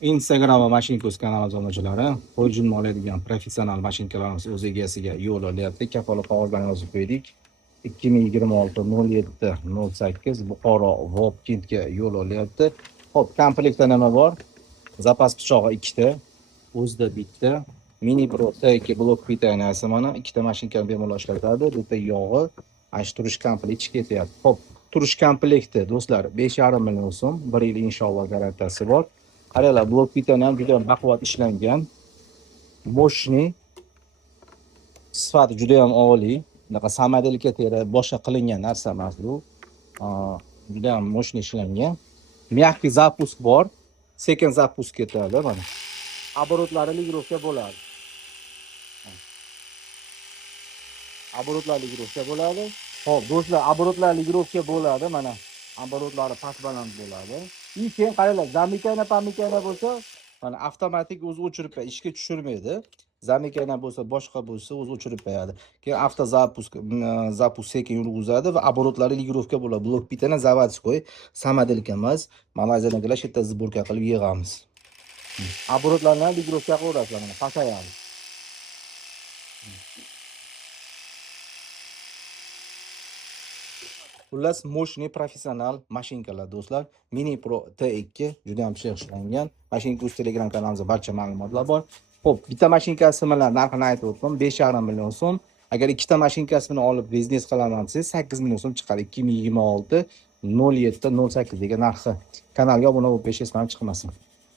Instagram va Mashinko'z kanali a'zolari qo'yjinma oladigan professional mashinkalarimiz o'z egasiga yo'l olyapti. Kafolat qog'ozlarni yozib qo'ydik. 2026-07-08 Buxoro Vobkentga yo'l olyapti. Xo'p, komplektda nima bor? Zapas pichog'i 2 ta, o'zida bitta, Mini Pro T2 blok pitaniyasi mana 2 ta mashinkani bemalol ishlatadi. Bitta yog'i, turish komplekti ketyapti. Xo'p, turish komplekti do'stlar 5,5 million so'm, 1 yil inshaalloh garantiyasi bor. Qaranglar, blok pitani ham juda ham baquvvat ishlangan. Moshni sifati juda ham oliy. Bunaqa samodelga teri boshqa qilingan narsa emas bu. Juda ham moshni ishlangan. Mягкий запуск bor. Sekin запуск ketadi mana. Оборотлari ligirovka bo'ladi. Оборотлari ligirovka bo'ladi. Xo'p, do'stlar, оборотлari ligirovka bo'ladi mana. Оборотлari past baland bo'ladi. Keyin qaranglar, zamikana bo'lsa, mana avtomatik o'zi o'chirib ishga tushirmaydi. Zamikana bo'lsa, boshqa bo'lsa, o'zi o'chirib qo'yadi. Keyin запуск sekin yurgizadi va оборотлari ligirovka bo'ladi. Blok pitani zavodskoy, samodelka emas. Malayziyadagilar shu yerda sborka qilib yig'amiz. Оборотlarni ligirovka qilaverasizlar mana, pasayadi. Xullas, moshni professional mashinkalar do'stlar. Mini Pro T2 juda ham ishlangan. Mashinko'z Telegram kanalimizda barcha ma'lumotlar bor. Xo'p, bitta mashinkasi bilan narxini aytib o'tdim, 5,5 million so'm. Agar ikkita mashinkasi bilan olib biznes qilaman desangiz 8 million so'm chiqadi. 2026 07 08 degan narxi. Kanalga obuna bo'lib, peshesdan chiqmasin.